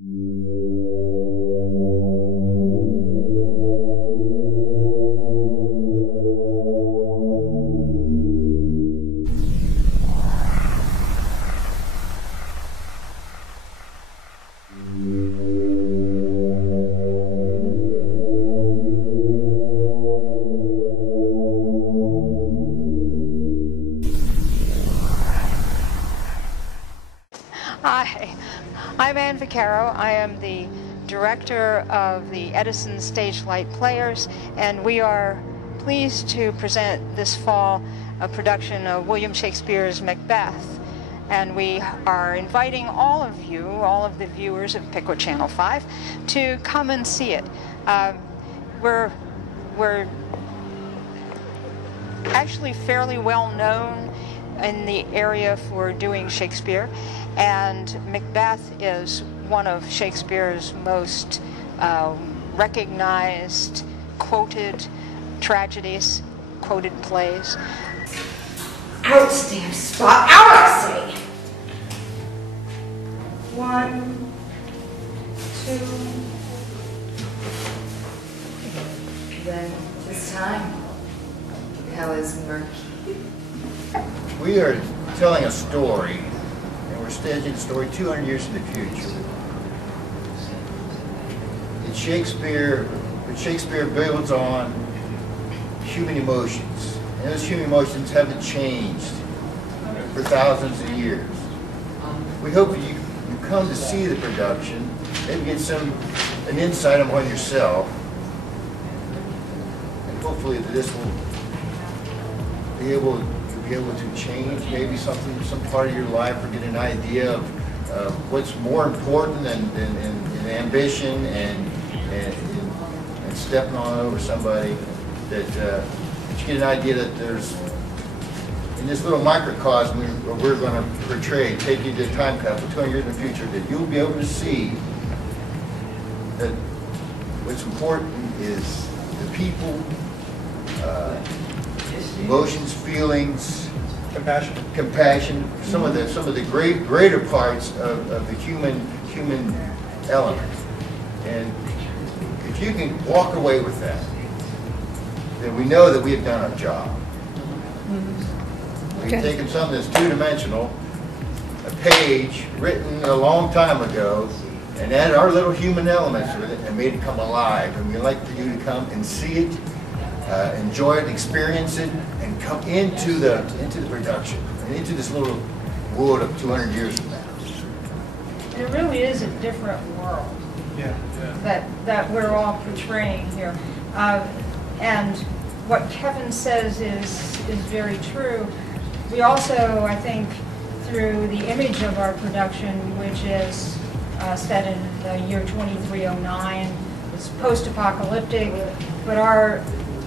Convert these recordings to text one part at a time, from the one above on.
Hi, I'm Ann Vaccaro. I am the director of the Edison Stagelight Players, and we are pleased to present this fall a production of William Shakespeare's Macbeth. And we are inviting all of you, all of the viewers of Piqua Channel 5, to come and see it. We're actually fairly well known in the area for doing Shakespeare, and Macbeth is one of Shakespeare's most recognized, quoted tragedies, quoted plays. Outstanding spot out, I say. 1, 2. Then this time, hell is murky. We are telling a story, and we're staging the story 200 years in the future. It's Shakespeare, but Shakespeare builds on human emotions, and those human emotions haven't changed for thousands of years. We hope that you come to see the production, maybe get an insight on yourself, and hopefully that this will be able to change maybe some part of your life, or get an idea of what's more important than ambition and stepping on over somebody. That you get an idea that there's, in this little microcosm we're going to portray, take you to a time capsule 200 years in the future, that you'll be able to see that what's important is the people, emotions, feelings, compassion, some of the greater parts of the human element. And if you can walk away with that, then we know that we have done our job. We've taken something that's two-dimensional, a page written a long time ago, and added our little human elements with it and made it come alive. And we'd like for you to come and see it, enjoy it, experience it, and come into the production, and into this little world of 200 years from now. And it really is a different world that we're all portraying here. And what Kevin says is very true. We also, I think, through the image of our production, which is set in the year 2309, it's post-apocalyptic, but our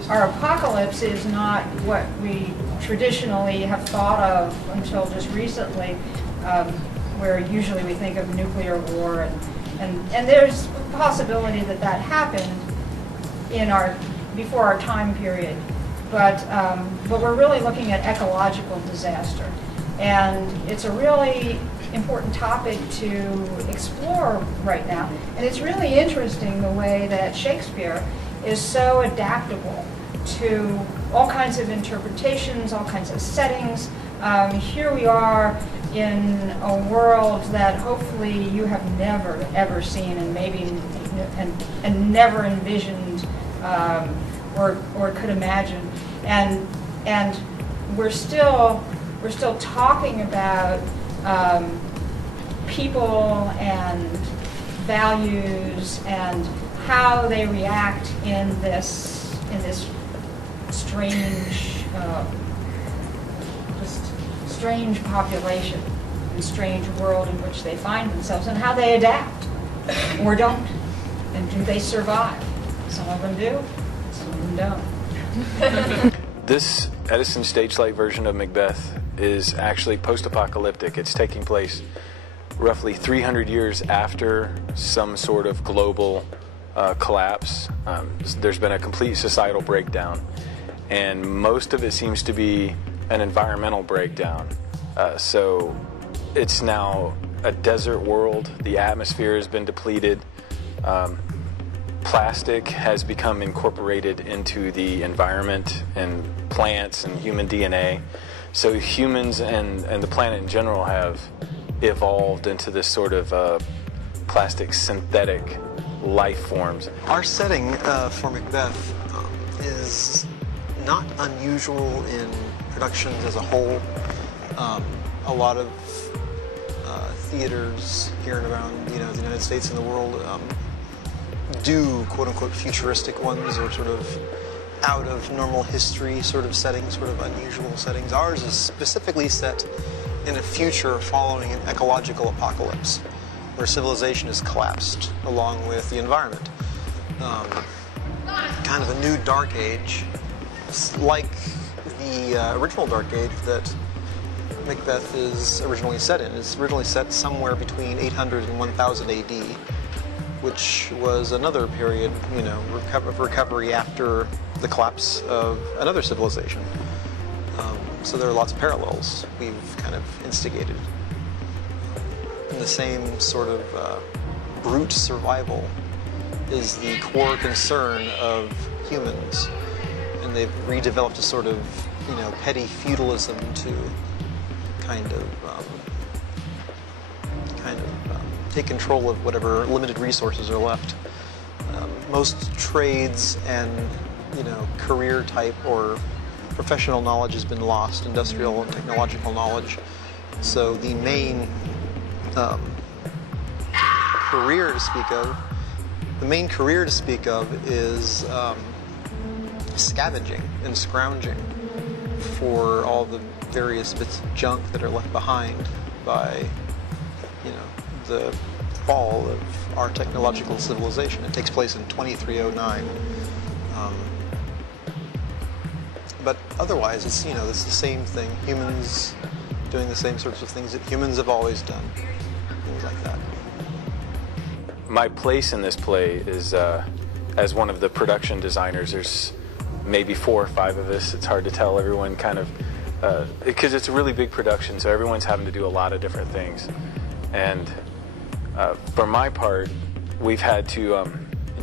apocalypse is not what we traditionally have thought of until just recently, where usually we think of nuclear war, and there's a possibility that happened before our time period, but we're really looking at ecological disaster, and it's a really important topic to explore right now. And it's really interesting the way that Shakespeare is so adaptable to all kinds of interpretations, all kinds of settings. Here we are in a world that hopefully you have never ever seen, and maybe and never envisioned or could imagine, and we're still talking about people and values and how they react in this strange, just strange population and strange world in which they find themselves, and how they adapt or don't, and do they survive? Some of them do, some of them don't. This Edison Stagelight version of Macbeth is actually post-apocalyptic. It's taking place roughly 300 years after some sort of global collapse. There's been a complete societal breakdown, and most of it seems to be an environmental breakdown. So it's now a desert world. The atmosphere has been depleted. Plastic has become incorporated into the environment and plants and human DNA. So humans and the planet in general have evolved into this sort of plastic synthetic life forms. Our setting for Macbeth is not unusual in productions as a whole. A lot of theaters here and around the United States and the world do quote-unquote futuristic ones, or sort of out of normal history sort of settings, sort of unusual settings. Ours is specifically set in a future following an ecological apocalypse, where civilization has collapsed along with the environment. Kind of a new dark age, like the original dark age that Macbeth is originally set in. It's originally set somewhere between 800 and 1000 AD, which was another period, of recovery after the collapse of another civilization. So there are lots of parallels we've kind of instigated. And the same sort of brute survival is the core concern of humans, and they've redeveloped a sort of, petty feudalism to kind of take control of whatever limited resources are left. Most trades and career type or professional knowledge has been lost, industrial and technological knowledge. So the main career to speak of is scavenging and scrounging for all the various bits of junk that are left behind by the fall of our technological civilization. It takes place in 2309. But otherwise, it's it's the same thing. Humans doing the same sorts of things that humans have always done. Things like that. My place in this play is as one of the production designers. There's maybe 4 or 5 of us. It's hard to tell. Everyone kind of, because it's a really big production, so everyone's having to do a lot of different things. And for my part, we've had to,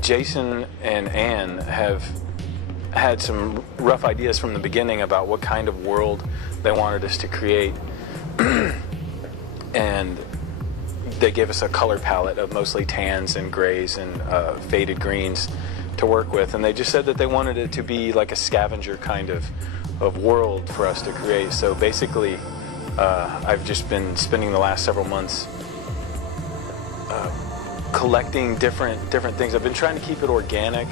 Jason and Anne have had some rough ideas from the beginning about what kind of world they wanted us to create. And they gave us a color palette of mostly tans and grays and faded greens to work with. And they just said that they wanted it to be like a scavenger kind of world for us to create. So basically, I've just been spending the last several months collecting different things. I've been trying to keep it organic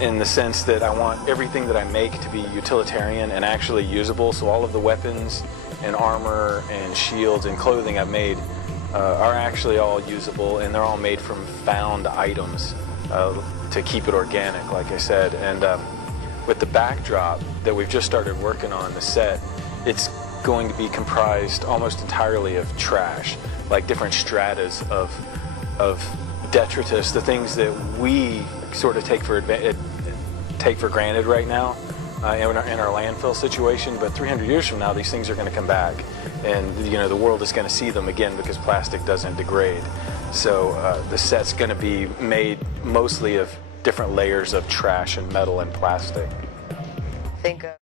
in the sense that I want everything that I make to be utilitarian and actually usable. So all of the weapons and armor and shields and clothing I've made are actually all usable, and they're all made from found items to keep it organic, like I said. And with the backdrop that we've just started working on, the set, it's going to be comprised almost entirely of trash, like different stratas of detritus, the things that we sort of take for granted right now in our landfill situation. But 300 years from now, these things are going to come back, and the world is going to see them again because plastic doesn't degrade. So the set's going to be made mostly of different layers of trash and metal and plastic. Think of